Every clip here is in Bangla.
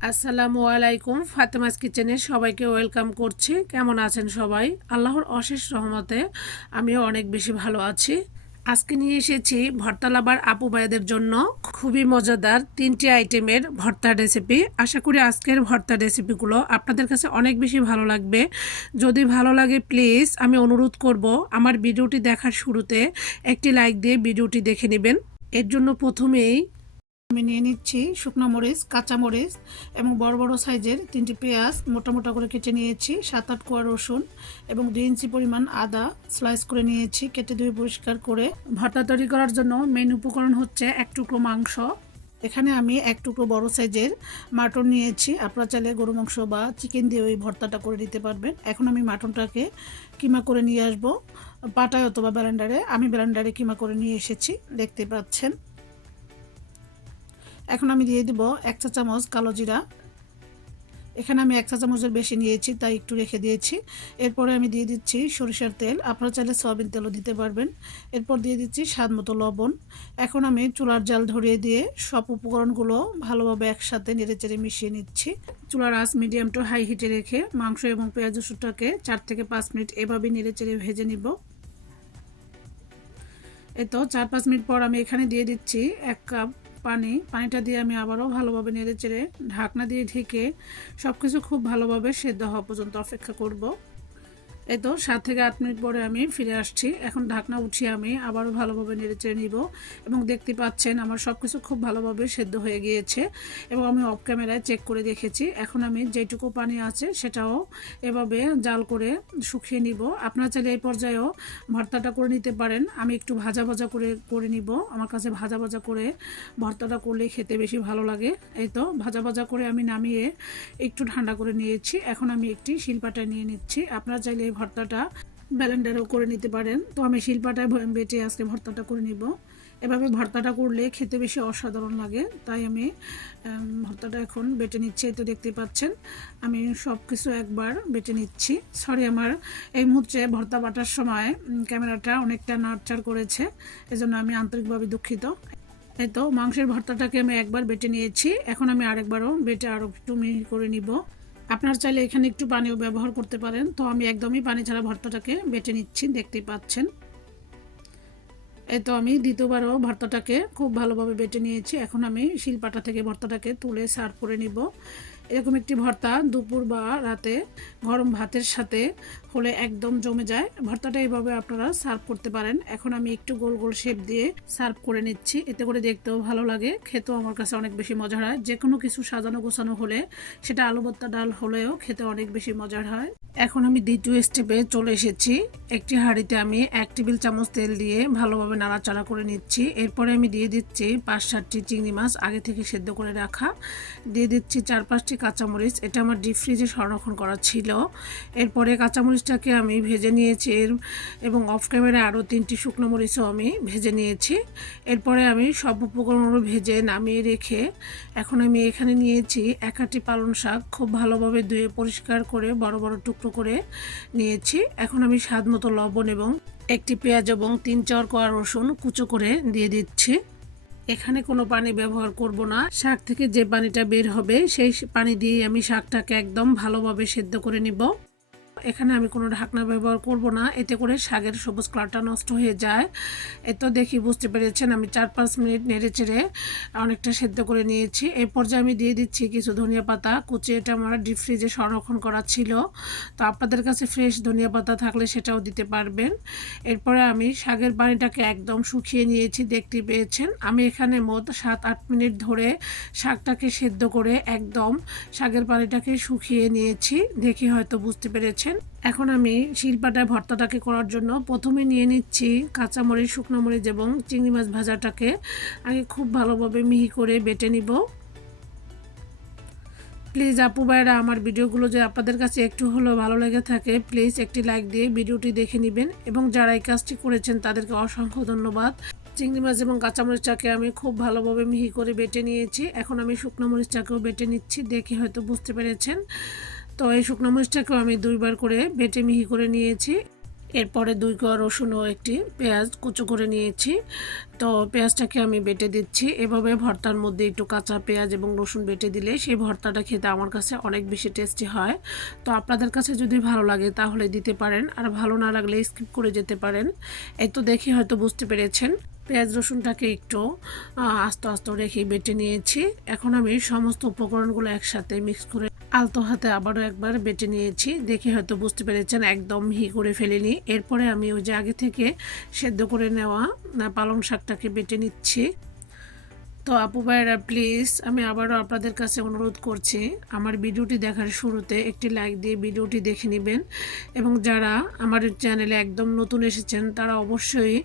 আসসালামু আলাইকুম, ফাতেমাস কিচেনে সবাইকে ওয়েলকাম করছি। কেমন আছেন সবাই? আল্লাহর অশেষ রহমতে আমিও অনেক বেশি ভালো আছি। আজকে নিয়ে এসেছি ভর্তা লাবার আপু ভাইদের জন্য খুবই মজাদার তিনটি আইটেমের ভর্তা রেসিপি আশা করি আজকের ভর্তা রেসিপিগুলো আপনাদের কাছে অনেক বেশি ভালো লাগবে। যদি ভালো লাগে প্লিজ আমি অনুরোধ করব আমার ভিডিওটি দেখার শুরুতে একটি লাইক দিয়ে ভিডিওটি দেখে নেবেন। এর জন্য প্রথমেই আমি নিয়ে নিচ্ছি শুকনো মরিচ, কাঁচা মরিচ এবং বড় বড় সাইজের তিনটি পেঁয়াজ। মোটা মোটা করে কেটে নিয়েছি, সাত আট কোয়া রসুন এবং দুই ইঞ্চি পরিমাণ আদা স্লাইস করে নিয়েছি, কেটে ধুয়ে পরিষ্কার করে। ভর্তা তৈরি করার জন্য মেন উপকরণ হচ্ছে এক টুকরো মাংস। এখানে আমি এক টুকরো বড় সাইজের মাটন নিয়েছি। আপনারা চাইলে গরু মাংস বা চিকেন দিয়ে ওই ভর্তাটা করে দিতে পারবেন। এখন আমি মাটনটাকে কিমা করে নিয়ে আসব, পাটায় অথবা ব্যালেন্ডারে। আমি ব্যালেন্ডারে কিমা করে নিয়ে এসেছি, দেখতে পাচ্ছেন। এখন আমি দিয়ে দিব এক চা চামচ কালো জিরা। এখানে আমি এক চা চামচের বেশি নিয়েছি, তাই একটু রেখে দিয়েছি। এরপরে আমি দিয়ে দিচ্ছি সরিষার তেল। আপনারা চাইলে সয়াবিন তেলও দিতে পারবেন। এরপর দিয়ে দিচ্ছি স্বাদ মতো লবণ। এখন আমি চুলার জাল ধরিয়ে দিয়ে সব উপকরণগুলো ভালোভাবে একসাথে নেড়েচেড়ে মিশিয়ে নিচ্ছি। চুলার আঁচ মিডিয়াম টু হাই হিটে রেখে মাংস এবং পেঁয়াজ রসুনটাকে চার থেকে পাঁচ মিনিট এভাবেই নেড়েচেড়ে ভেজে নিব। এই তো চার পাঁচ মিনিট পর আমি এখানে দিয়ে দিচ্ছি এক কাপ পানি, পানিটা দিয়ে আমি আবারও ভালোভাবে নেড়ে চেড়ে ঢাকনা দিয়ে ঢেকে সব কিছু খুব ভালোভাবে সেদ্ধ হওয়া পর্যন্ত অপেক্ষা করব। এই তো সাত থেকে আট মিনিট পরে আমি ফিরে আসছি। এখন ঢাকনা উঠিয়ে আমি আবারও ভালোভাবে নেড়ে চেড়ে নিব এবং দেখতে পাচ্ছেন আমার সব কিছু খুব ভালোভাবে সেদ্ধ হয়ে গিয়েছে এবং আমি অফ ক্যামেরায় চেক করে দেখেছি। এখন আমি যেটুকু পানি আছে সেটাও এভাবে জাল করে শুকিয়ে নিব। আপনারা চাইলে এই পর্যায়েও ভর্তাটা করে নিতে পারেন। আমি একটু ভাজা ভাজা করে করে নিব। আমার কাছে ভাজা ভাজা করে ভর্তাটা করলে খেতে বেশি ভালো লাগে। এই তো ভাজা ভাজা করে আমি নামিয়ে একটু ঠান্ডা করে নিয়েছি। এখন আমি একটি শিলপাটায় নিয়ে নিচ্ছি। আপনারা চাইলে ভর্তাটা ব্যালেন্ডারও করে নিতে পারেন। তো আমি শিলপাটায় বেটে আজকে ভর্তাটা করে নিব। এভাবে ভর্তাটা করলে খেতে বেশি অসাধারণ লাগে। তাই আমি ভর্তাটা এখন বেটে নিচ্ছি। তো দেখতে পাচ্ছেন, আমি সব কিছু একবার বেটে নিচ্ছি। সরি আমার, এই মুহূর্তে ভর্তা বাটার সময় ক্যামেরাটা অনেকটা নাড়চাড় করেছে। এজন্য আমি আন্তরিকভাবে দুঃখিত। এই তো মাংসের ভর্তাটাকে আমি একবার বেটে নিয়েছি। এখন আমি আরেকবারও বেটে আরও একটু মিহি করে নিব। আপনার চাইলে এখানে একটু পানিও ব্যবহার করতে পারেন। তো আমি একদমই পানি ছাড়া ভর্তাটাকে বেটে নিচ্ছি, দেখতেই পাচ্ছেন। এই তো আমি দ্বিতীয়বারও ভর্তাটাকে খুব ভালোভাবে বেটে নিয়েছি। এখন আমি শিলপাটা থেকে ভর্তাটাকে তুলে সার্ভ করে নিব। এরকম একটি ভর্তা দুপুর বা রাতে গরম ভাতের সাথে হলে একদম জমে যায়। ভর্তাটা এইভাবে আপনারা সার্ভ করতে পারেন। এখন আমি একটু গোল গোল শেপ দিয়ে সার্ভ করে নিচ্ছি। এতে করে দেখতেও ভালো লাগে। খেতেও আমার কাছে অনেক বেশি মজার হয়। যে কোনো কিছু সাজানো গোছানো হলে সেটা আলু ভর্তা ডাল হলেও খেতে অনেক বেশি মজার হয়। এখন আমি দ্বিতীয় স্টেপে চলে এসেছি। একটি হাঁড়িতে আমি এক টেবিল চামচ তেল দিয়ে ভালোভাবে নাড়াচাড়া করে নিচ্ছি। এরপরে আমি দিয়ে দিচ্ছি পাঁচ সাতটি চিংড়ি মাছ আগে থেকে সেদ্ধ করে রাখা। দিয়ে দিচ্ছি চার পাঁচটি কাঁচামরিচ। এটা আমার ডিপ ফ্রিজে সংরক্ষণ করা ছিল। এরপরে কাঁচামরিচটাকে আমি ভেজে নিয়েছি। এর এবং অফ ক্যামেরা আরও তিনটি শুকনো মরিচও আমি ভেজে নিয়েছি। এরপরে আমি সব উপকরণগুলো ভেজে নামিয়ে রেখে এখন আমি এখানে নিয়েছি একাটি পালং শাক। খুব ভালোভাবে ধুয়ে পরিষ্কার করে বড় বড় টুকরো করে নিয়েছি। এখন আমি স্বাদ মতো লবণ এবং একটি পেঁয়াজ এবং তিন চার কোয়া রসুন কুচো করে দিয়ে দিচ্ছি। এখানে কোনো পানি ব্যবহার করব না। শাক থেকে যে পানিটা বের হবে, সেই পানি দিয়ে আমি শাকটাকে একদম ভালোভাবে সেদ্ধ করে নিব। এখানে আমি কোনো ঢাকনা ব্যবহার করব না। এতে করে শাকের সবুজ কালারটা নষ্ট হয়ে যায়। এত দেখি, বুঝতে পেরেছেন, আমি চার পাঁচ মিনিট নেড়ে চেড়ে অনেকটা সেদ্ধ করে নিয়েছি। এই পর্যায়ে আমি দিয়ে দিচ্ছি কিছু ধনিয়া পাতা। কুচি এটা আমার ডিপ ফ্রিজে সংরক্ষণ করা ছিল। তো আপনাদের কাছে ফ্রেশ ধনিয়া পাতা থাকলে সেটাও দিতে পারবেন। এরপরে আমি শাকের পানিটাকে একদম শুকিয়ে নিয়েছি, দেখতে পেয়েছেন। আমি এখানে মোট সাত আট মিনিট ধরে শাকটাকে সেদ্ধ করে একদম শাকের পানিটাকে শুকিয়ে নিয়েছি। দেখি হয়তো বুঝতে পেরেছেন। এখন আমি শিলপাটায় ভর্তাটাকে করার জন্য প্রথমে নিয়ে নিচ্ছি কাঁচামরিচ শুকনো মরিচ এবং চিংড়ি মাছ ভাজাটাকে। আগে খুব ভালোভাবে মিহি করে বেটে নিব। প্লিজ আপু ভাইরা, আমার ভিডিওগুলো যে আপনাদের কাছে একটু হলেও ভালো লেগে থাকে, প্লিজ একটি লাইক দিয়ে ভিডিওটি দেখে নেবেন এবং যারা এই কাজটি করেছেন তাদেরকে অসংখ্য ধন্যবাদ। চিংড়ি মাছ এবং কাঁচামরিচটাকে আমি খুব ভালোভাবে মিহি করে বেটে নিয়েছি। এখন আমি শুকনো মরিচটাকেও বেটে নিচ্ছি, দেখে হয়তো বুঝতে পেরেছেন। তো এই শুকনো মরিচটাকেও আমি দুইবার করে বেটে মিহি করে নিয়েছি। এরপরে দুই কোয়া রসুন ও একটি পেঁয়াজ কুচো করে নিয়েছি। তো পেঁয়াজটাকে আমি বেটে দিচ্ছি। এভাবে ভর্তার মধ্যে একটু কাঁচা পেঁয়াজ এবং রসুন বেটে দিলে সেই ভর্তাটা খেতে আমার কাছে অনেক বেশি টেস্টি হয়। তো আপনাদের কাছে যদি ভালো লাগে তাহলে দিতে পারেন, আর ভালো না লাগলে স্কিপ করে যেতে পারেন। এই তো দেখে হয়তো বুঝতে পেরেছেন, পেঁয়াজ রসুনটাকে একটু আস্তে আস্তে রেখে বেটে নিয়েছি। এখন আমি সমস্ত উপকরণগুলো একসাথে মিক্স করে আলতো হাতে আবারও একবার বেটে নিয়েছি। দেখে হয়তো বুঝতে পেরেছেন, একদম হি করে ফেলিনি। এরপরে আমি ওই যে আগে থেকে সেদ্ধ করে নেওয়া পালং শাকটাকে বেটে নিচ্ছি। তো আপু ভাইয়েরা প্লিজ আমি আবারও আপনাদের কাছে অনুরোধ করছি, আমার ভিডিওটি দেখার শুরুতে একটি লাইক দিয়ে ভিডিওটি দেখে নেবেন এবং যারা আমার চ্যানেলে একদম নতুন এসেছেন, তারা অবশ্যই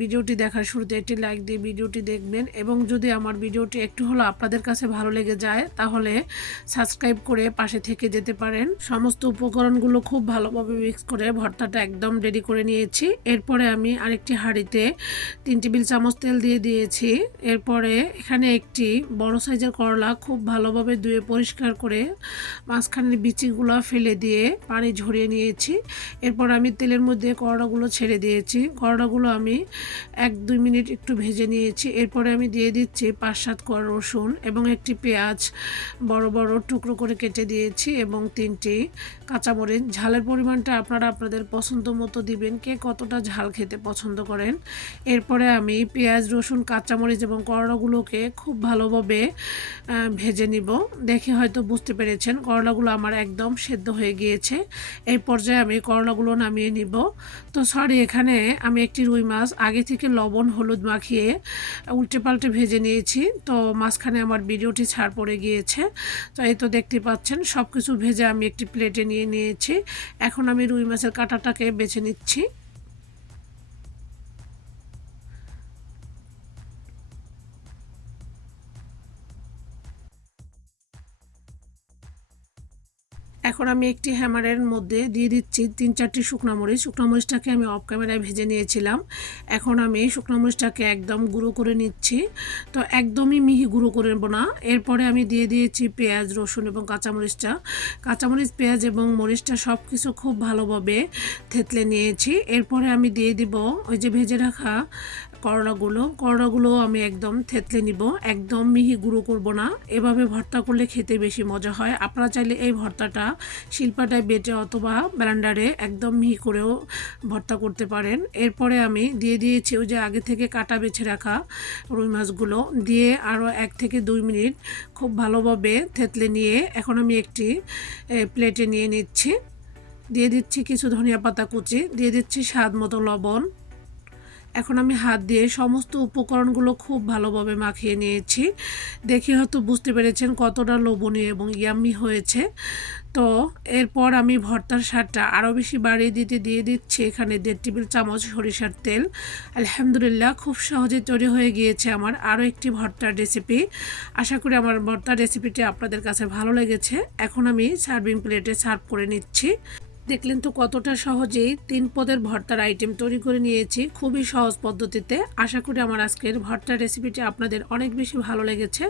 ভিডিওটি দেখার শুরুতে একটি লাইক দিয়ে ভিডিওটি দেখবেন এবং যদি আমার ভিডিওটি একটু হলো আপনাদের কাছে ভালো লেগে যায়, তাহলে সাবস্ক্রাইব করে পাশে থেকে যেতে পারেন। সমস্ত উপকরণগুলো খুব ভালোভাবে মিক্স করে ভর্তাটা একদম রেডি করে নিয়েছি। এরপরে আমি আরেকটি হাঁড়িতে তিন টেবিল চামচ তেল দিয়ে দিয়েছি। এরপরে এখানে একটি বড় সাইজের করলা খুব ভালোভাবে ধুয়ে পরিষ্কার করে মাঝখানের বিচিগুলো ফেলে দিয়ে পানি ঝরিয়ে নিয়েছি। এরপর আমি তেলের মধ্যে করলাগুলো ছেড়ে দিয়েছি। করলাগুলো আমি এক দুই মিনিট একটু ভেজে নিয়েছি। এরপরে আমি দিয়ে দিচ্ছি পাঁচ সাত কোয়া রসুন এবং একটি পেঁয়াজ বড় বড় টুকরো করে কেটে দিয়েছি এবং তিনটি কাঁচামরিচ। ঝালের পরিমাণটা আপনারা আপনাদের পছন্দ মতো দিবেন, কে কতটা ঝাল খেতে পছন্দ করেন। এরপরে আমি পেঁয়াজ, রসুন, কাঁচামরিচ এবং করলাগুলোকে খুব ভালোভাবে ভেজে নিব। দেখে হয়তো বুঝতে পেরেছেন, করলাগুলো আমার একদম সেদ্ধ হয়ে গিয়েছে। এই পর্যায়ে আমি করলাগুলো নামিয়ে নিব। তো সরি এখানে আমি একটি রুই মাছ, আগে থেকে লবণ, হলুদ মাখিয়ে উল্টে পাল্টে ভেজে নিয়েছি। তো মাঝখানে আমার ভিডিওটি ছাড় পড়ে গিয়েছে। তো এই তো দেখতে পাচ্ছেন সব কিছু ভেজে আমি একটি প্লেটে নিয়ে নিয়েছি। এখন আমি রুই মাছের কাঁটাটাকে বেছে নিচ্ছি। এখন আমি একটি হ্যামারের মধ্যে দিয়ে দিচ্ছি তিন চারটি শুকনো মরিচ। শুকনো মরিচটাকে আমি অফ ক্যামেরায় ভেজে নিয়েছিলাম। এখন আমি শুকনো মরিচটাকে একদম গুঁড়ো করে নিচ্ছি। তো একদমই মিহি গুঁড়ো করে নেব না। এরপরে আমি দিয়ে দিয়েছি পেঁয়াজ, রসুন এবং কাঁচামরিচটা। কাঁচামরিচ, পেঁয়াজ এবং মরিচটা সব কিছু খুব ভালোভাবে থেতলে নিয়েছি। এরপরে আমি দিয়ে দিব ওই যে ভেজে রাখা করলাগুলো করলাগুলো আমি একদম থেতলে নিব। একদম মিহি গুঁড়ো করব না। এভাবে ভর্তা করলে খেতে বেশি মজা হয়। আপনারা চাইলে এই ভর্তাটা শিল্পাটায় বেটে অথবা ব্লেন্ডারে একদম মিহি করেও ভর্তা করতে পারেন। এরপরে আমি দিয়ে দিয়েছি ওই যে আগে থেকে কাটা বেছে রাখা রুই মাছগুলো। দিয়ে আরও এক থেকে দুই মিনিট খুব ভালোভাবে থেতলে নিয়ে এখন আমি একটি প্লেটে নিয়ে নিচ্ছি। দিয়ে দিচ্ছি কিছু ধনিয়া পাতা কুচি। দিয়ে দিচ্ছি স্বাদ মতো লবণ। এখন আমি হাত দিয়ে সমস্ত উপকরণগুলো খুব ভালোভাবে মাখিয়ে নিয়েছি। দেখে হয়তো বুঝতে পেরেছেন কতটা লোভনীয় এবং ইয়াম্মি হয়েছে। তো এরপর আমি ভর্তার স্বাদটা আরও বেশি বাড়িয়ে দিতে দিয়ে দিচ্ছি। এখানে দেড় টেবিল চামচ সরিষার তেল। আলহামদুলিল্লাহ খুব সহজে তৈরি হয়ে গিয়েছে আমার আরও একটি ভর্তার রেসিপি। আশা করি আমার ভর্তার রেসিপিটি আপনাদের কাছে ভালো লেগেছে। এখন আমি সার্ভিং প্লেটে সার্ভ করে নিচ্ছি। দেখলেন তো কতটা সহজেই তিন পদের ভর্তার আইটেম তৈরি করে নিয়েছি। খুবই সহজ পদ্ধতিতে। আশা করি আমার আজকের ভর্তার রেসিপিটি আপনাদের অনেক বেশি ভালো লেগেছে।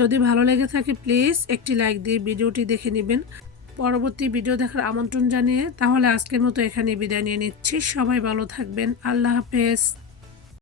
যদি ভালো লেগে থাকে প্লিজ একটি লাইক দিয়ে ভিডিওটি দেখে নেবেন। পরবর্তী ভিডিও দেখার আমন্ত্রণ জানিয়ে তাহলে আজকের মতো এখানে বিদায় নিয়ে নিচ্ছি। সবাই ভালো থাকবেন। আল্লাহ হাফেজ।